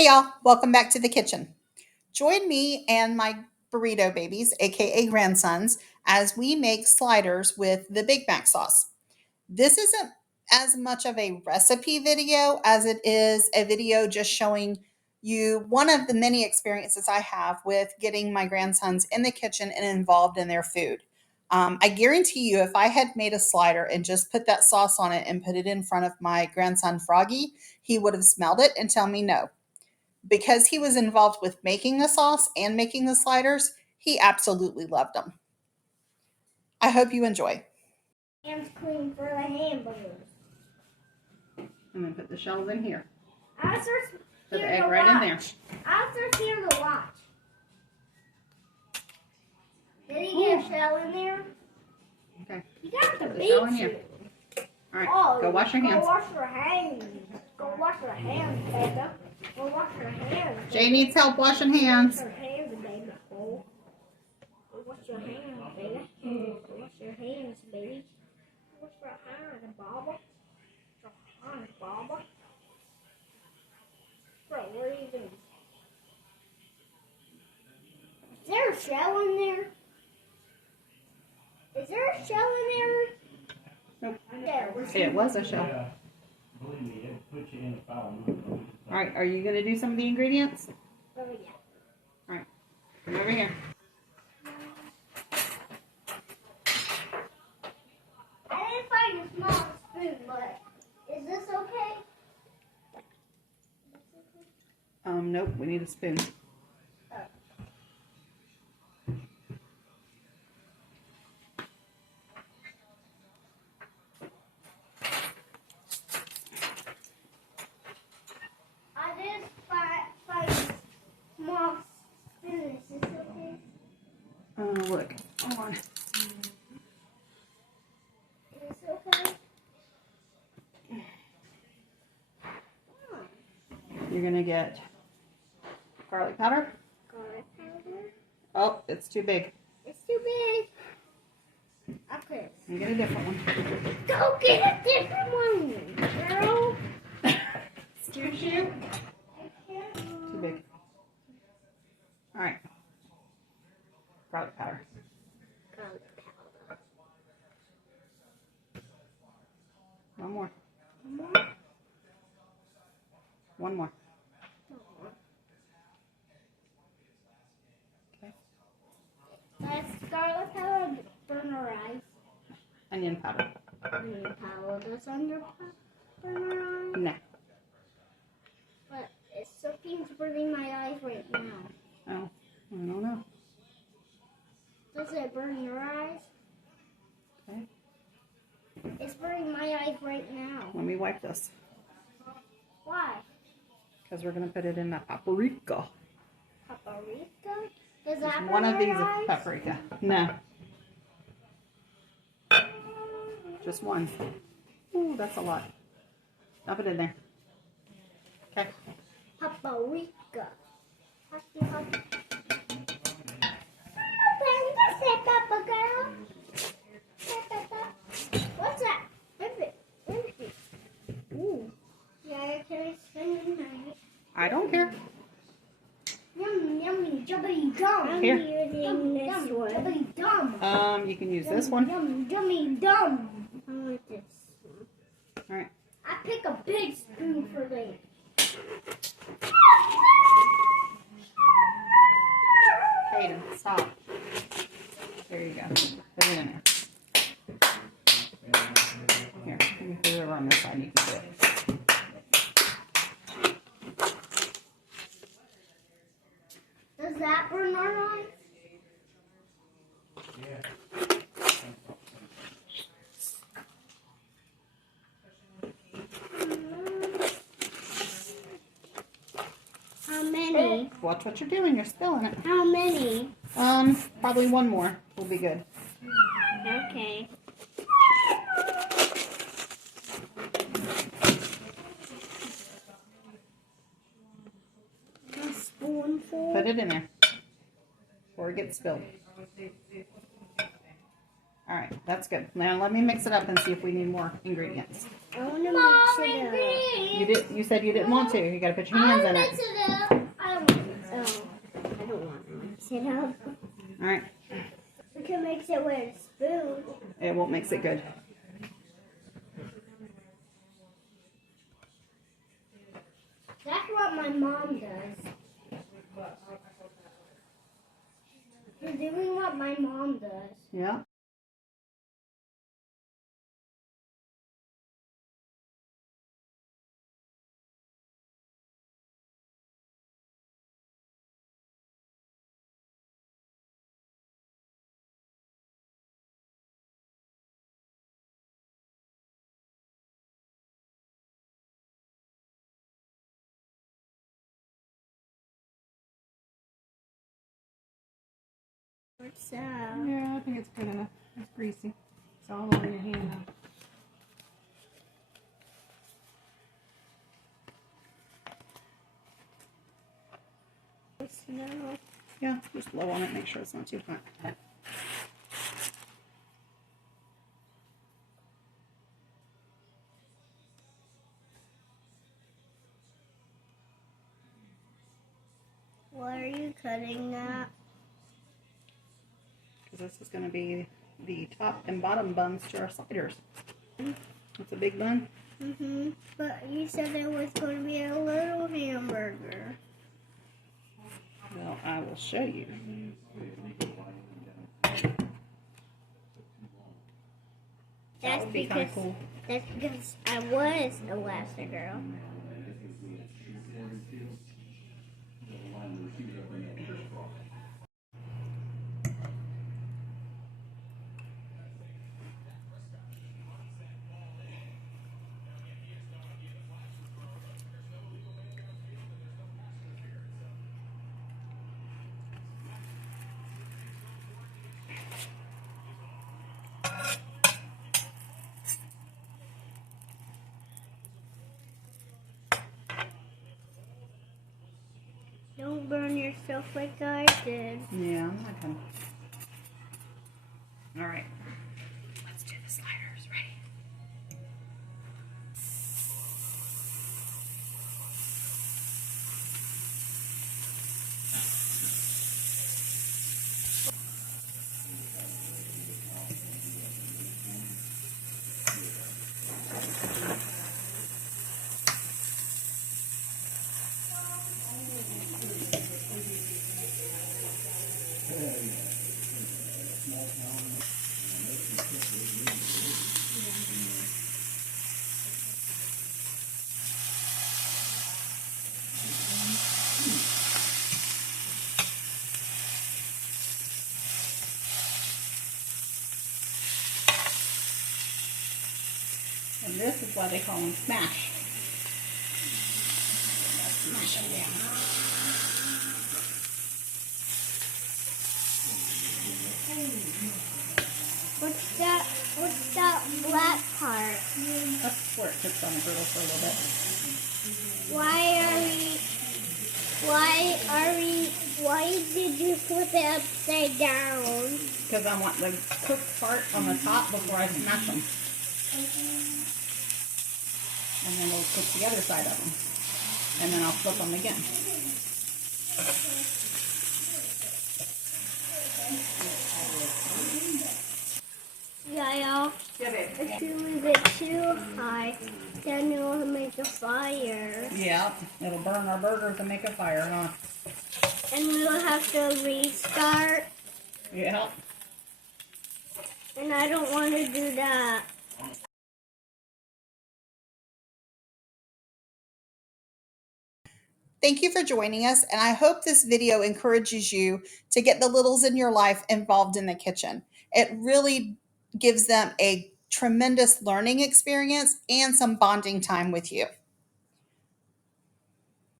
Hey y'all, welcome back to the kitchen. Join me and my Burrito Babies, aka grandsons, as we make sliders with the Big Mac sauce. This isn't as much of a recipe video as it is a video just showing you one of the many experiences I have with getting my grandsons in the kitchen and involved in their food. I guarantee you, if I had made a slider and just put that sauce on it and put it in front of my grandson Froggy, he would have smelled it and tell me no. Because he was involved with making the sauce and making the sliders, he absolutely loved them. I hope you enjoy. Hands clean for the hamburgers. I'm going to put the shells in here. Put the egg right in there. Alistair's here to watch. Did he get a shell in there? Okay. You got the shell in here. All right, go wash your hands. Go wash your hands. Go wash your hands, baby. Go wash your hands. Jay needs help washing hands. Wash your hands, baby. Go wash your hands, baby. Go wash your hands, baby. Wash your hands, Baba. Wash your hands, Baba. Bro, what are you doing? Is there a shell in there? Is there a shell in there? Nope. There. It was a shell. Yeah. Believe me, it puts you in a foul mood. All right, are you going to do some of the ingredients? Oh, yeah. All right, come over here. I didn't find a small spoon, but is this okay? Nope, we need a spoon. I just find small spoon. Is this okay? Look, hold on. Is this okay? You're going to get garlic powder. Garlic powder. Oh, it's too big. It's too big. Okay. You get a different one. Go get a different one, girl. Excuse you? Too big. All right. Garlic powder. Garlic powder. One more. More. One more. Okay. That's garlic powder. Burn our eyes. Onion powder. Onion powder. That's on your burn our eyes. No. But it's something's burning my eyes right now. Oh, I don't know. Does it burn your eyes? Okay. It's burning my eyes right now. Let me wipe this. Why? Because we're going to put it in that paprika. Paprika? Does that burn One of your these is eyes? paprika. No. Just one. Ooh, that's a lot. Dump it in there. Okay. Paprika. What's that? Baby. Ooh. Yeah, can I spend the night? I don't care. Yum, yummy, jubbly dum. I'm Here. using this one. Jubbly dum. You can use this one. Yum, yummy, dum. I like this one. All right. I pick a big spoon for later. Hayden, stop. There you go. Put it in there. Here, let me put it over on this side. You can do it. Does that burn our eyes? How many? Watch what you're doing. You're spilling it. How many? Probably one more will be good. Okay. A spoonful. Put it in there before it gets spilled. All right, that's good. Now let me mix it up and see if we need more ingredients. I want to mix it up. You said you didn't want to. You got to put your hands in it. I don't want to. I don't want to mix it up. All right. We can mix it with a spoon. It won't mix it good. That's what my mom does. You're doing what my mom does. Yeah. What's that? Yeah, I think it's good enough. It's greasy. It's all over your hand now. What's that? Yeah, just blow on it. Make sure it's not too hot. Why are you cutting that? Because this is going to be the top and bottom buns to our sliders. It's a big bun. Mm-hmm. But you said there was going to be a little hamburger. Well, I will show you. That would be kind of cool. That's because I was Elastigirl. Don't burn yourself like I did. Yeah, I'm not going to. All right. Let's do the sliders. Ready? And this is why they call them smash. Smash them down. What's that black part? That's where it sits on the griddle for a little bit. Why did you flip it upside down? Because I want the cooked part on the top before I smash them. And then we'll cook the other side of them. And then I'll flip them again. Yeah, Yeah, babe. if you leave it too high, then it will make a fire. Yeah, it'll burn our burgers and make a fire, huh? And we'll have to restart. Yeah. And I don't want to do that. Thank you for joining us, and I hope this video encourages you to get the littles in your life involved in the kitchen. It really gives them a tremendous learning experience and some bonding time with you.